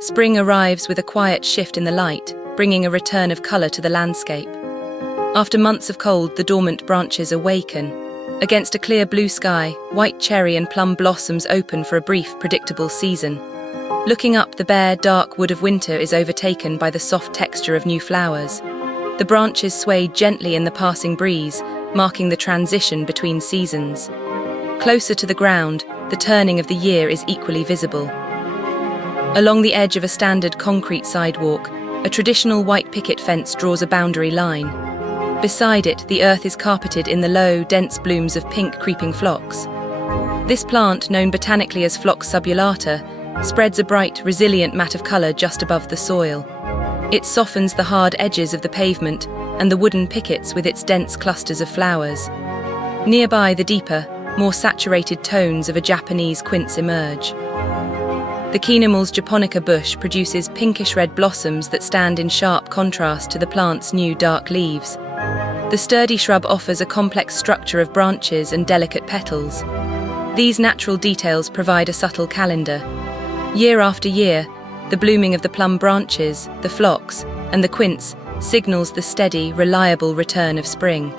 Spring arrives with a quiet shift in the light, bringing a return of colour to the landscape. After months of cold, the dormant branches awaken. Against a clear blue sky, white cherry and plum blossoms open for a brief, predictable season. Looking up, the bare, dark wood of winter is overtaken by the soft texture of new flowers. The branches sway gently in the passing breeze, marking the transition between seasons. Closer to the ground, the turning of the year is equally visible. Along the edge of a standard concrete sidewalk, a traditional white picket fence draws a boundary line. Beside it, the earth is carpeted in the low, dense blooms of pink creeping phlox. This plant, known botanically as Phlox subulata, spreads a bright, resilient mat of colour just above the soil. It softens the hard edges of the pavement and the wooden pickets with its dense clusters of flowers. Nearby, the deeper, more saturated tones of a Japanese quince emerge. The Chaenomeles japonica bush produces pinkish-red blossoms that stand in sharp contrast to the plant's new dark leaves. The sturdy shrub offers a complex structure of branches and delicate petals. These natural details provide a subtle calendar. Year after year, the blooming of the plum branches, the phlox, and the quince signals the steady, reliable return of spring.